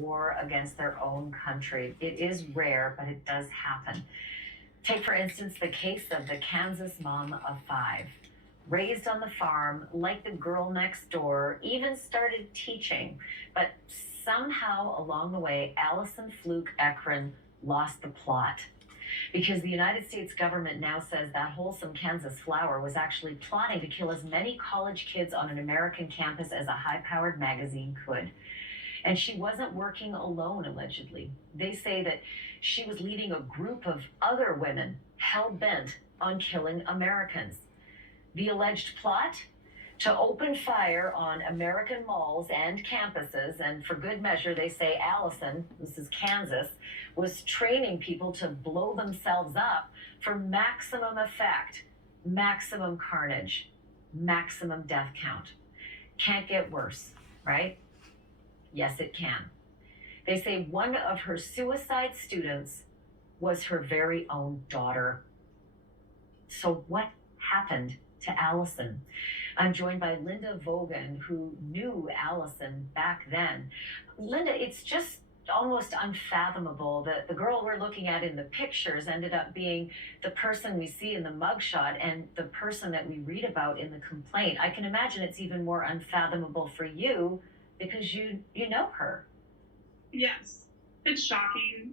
war against their own country. It is rare, but it does happen. Take, for instance, the case of the Kansas mom of 5. Raised on the farm, like the girl next door, even started teaching. But somehow along the way, Allison Fluke Ekron lost the plot. Because the United States government now says that wholesome Kansas flower was actually plotting to kill as many college kids on an American campus as a high-powered magazine could. And she wasn't working alone, allegedly. They say that she was leading a group of other women hell-bent on killing Americans. The alleged plot? To open fire on American malls and campuses, and for good measure, they say Allison, this is Kansas, was training people to blow themselves up for maximum effect, maximum carnage, maximum death count. Can't get worse, right? Yes, it can. They say one of her suicide students was her very own daughter. So what happened to Allison? I'm joined by Linda Vogan, who knew Allison back then. Linda, it's just almost unfathomable that the girl we're looking at in the pictures ended up being the person we see in the mugshot and the person that we read about in the complaint. I can imagine it's even more unfathomable for you because you know her. Yes, it's shocking.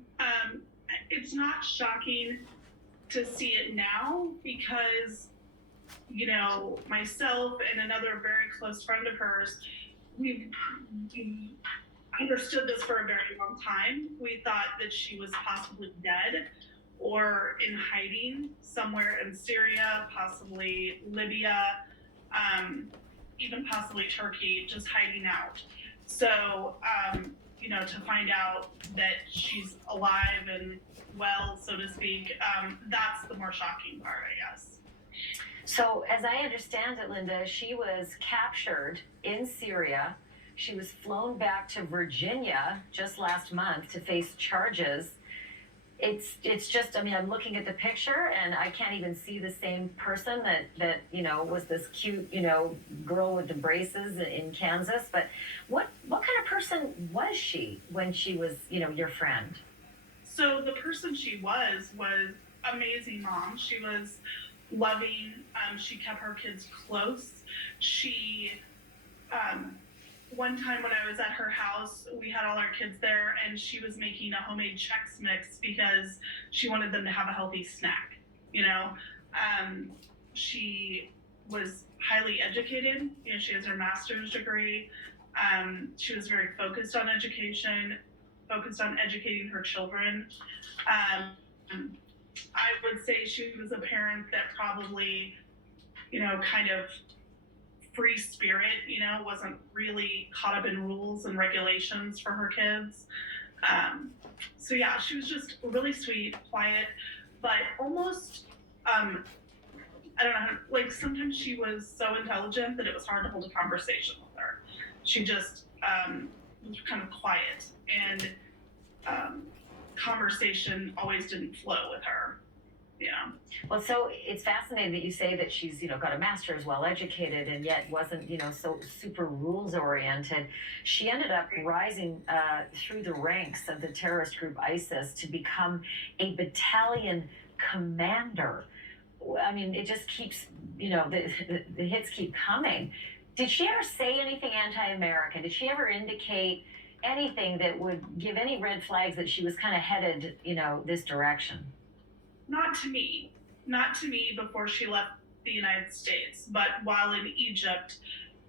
It's not shocking to see it now because, you know, myself and another very close friend of hers, we understood this for a very long time. We thought that she was possibly dead or in hiding somewhere in Syria, possibly Libya, even possibly Turkey, just hiding out. So, you know, to find out that she's alive and well, so to speak, that's the more shocking part, I guess. So, as I understand it, Linda, she was captured in Syria. She was flown back to Virginia just last month to face charges. It's just, I mean, I'm looking at the picture and I can't even see the same person that you know, was this cute, you know, girl with the braces in Kansas. But what kind of person was she when she was, you know, your friend? So the person she was amazing mom. She was loving. She kept her kids close. She, one time when I was at her house, we had all our kids there and she was making a homemade Chex Mix because she wanted them to have a healthy snack, you know. She was highly educated. You know, she has her master's degree. She was very focused on education, focused on educating her children. I would say she was a parent that probably, you know, kind of free spirit, you know, wasn't really caught up in rules and regulations for her kids. So yeah, she was just really sweet, quiet, but almost, I don't know, like sometimes she was so intelligent that it was hard to hold a conversation with her. She just was kind of quiet and conversation always didn't flow with her. Yeah. Well, so it's fascinating that you say that she's, you know, got a master's, well educated, and yet wasn't, you know, so super rules oriented. She ended up rising through the ranks of the terrorist group ISIS to become a battalion commander. I mean, it just keeps, you know, the hits keep coming. Did she ever say anything anti-American? Did she ever indicate anything that would give any red flags that she was kind of headed, you know, this direction? Not to me before she left the United States, but while in Egypt,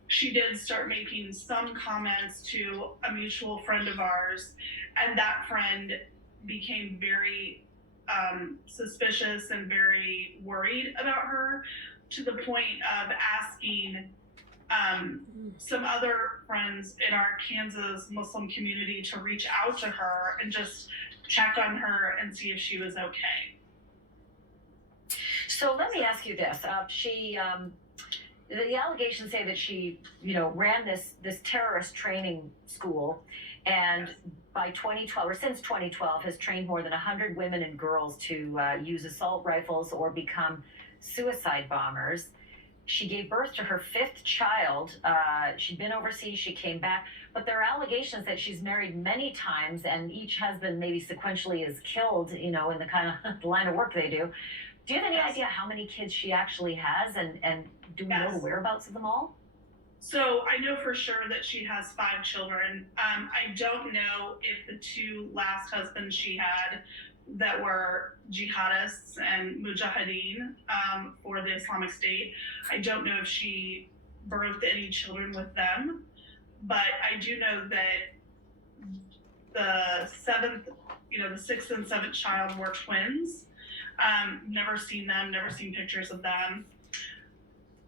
she did start making some comments to a mutual friend of ours, and that friend became very suspicious and very worried about her, to the point of asking some other friends in our Kansas Muslim community to reach out to her and just check on her and see if she was okay. So let me ask you this. The allegations say that she, you know, ran this terrorist training school, and by 2012, or since 2012, has trained more than 100 women and girls to use assault rifles or become suicide bombers. She gave birth to her 5th child. She'd been overseas, she came back. but there are allegations that she's married many times and each husband maybe sequentially is killed, in the kind of line of work they do. Do you have any Yes. idea how many kids she actually has, and do we know the Yes. whereabouts of them all? So I know for sure that she has 5 children. I don't know if the 2 last husbands she had that were jihadists and mujahideen for the Islamic State, I don't know if she birthed any children with them, but I do know that the 7th, the 6th and 7th child were twins. Never seen them, never seen pictures of them.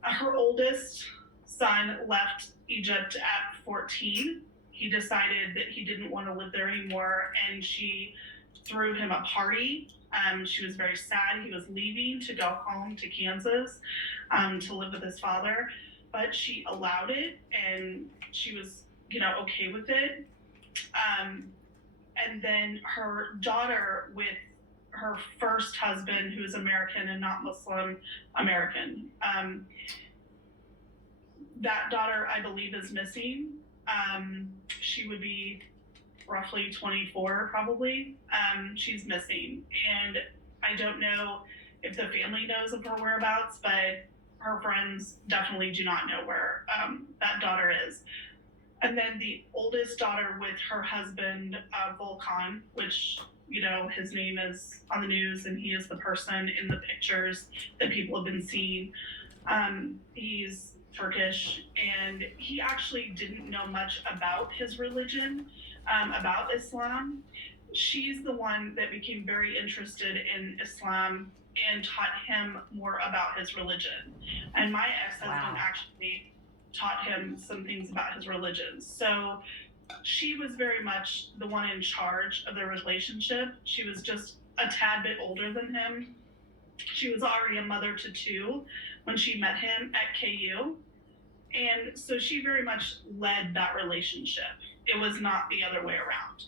Her oldest son left Egypt at 14. He decided that he didn't want to live there anymore, and she threw him a party. She was very sad. He was leaving to go home to Kansas to live with his father, but she allowed it, and she was, okay with it. And then her daughter with her first husband, who is American and not Muslim American. That daughter, I believe, is missing. She would be roughly 24, probably. She's missing. And I don't know if the family knows of her whereabouts, but her friends definitely do not know where that daughter is. And then the oldest daughter with her husband, Volkan, which, his name is on the news and he is the person in the pictures that people have been seeing. He's Turkish, and he actually didn't know much about his religion, about Islam. She's the one that became very interested in Islam and taught him more about his religion. And my ex-husband actually taught him some things about his religion. So she was very much the one in charge of their relationship. She was just a tad bit older than him. She was already a mother to 2 when she met him at KU. And so she very much led that relationship. It was not the other way around.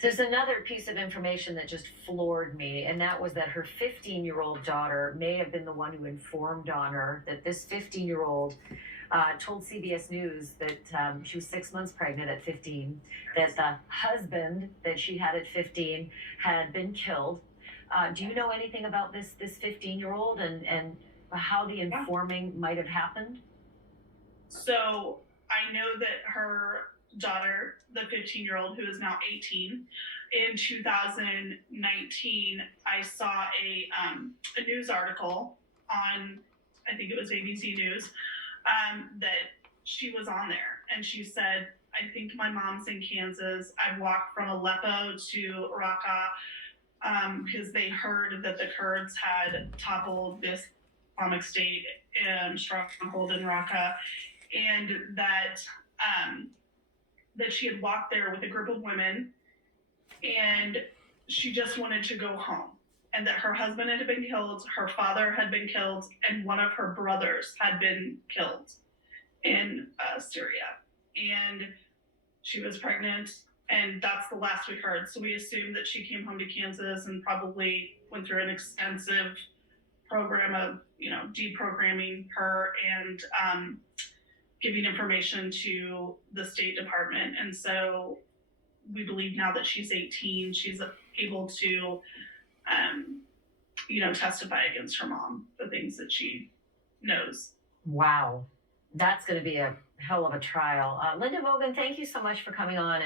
There's another piece of information that just floored me, and that was that her 15-year-old daughter may have been the one who informed on her that this 15-year-old told CBS News that she was 6 months pregnant at 15, that the husband that she had at 15 had been killed. Do you know anything about this 15-year-old and how the informing might have happened? So I know that her daughter, the 15-year-old who is now 18, in 2019, I saw a news article on, I think it was ABC News, that she was on there, and she said, I think my mom's in Kansas. I walked from Aleppo to Raqqa because they heard that the Kurds had toppled this Islamic State stronghold in Raqqa, and that she had walked there with a group of women, and she just wanted to go home, and that her husband had been killed, her father had been killed, and one of her brothers had been killed in Syria. And she was pregnant, and that's the last we heard. So we assumed that she came home to Kansas and probably went through an extensive program of, deprogramming her and giving information to the State Department. And so we believe now that she's 18, she's able to, testify against her mom, the things that she knows. Wow. That's going to be a hell of a trial. Linda Mogan, thank you so much for coming on.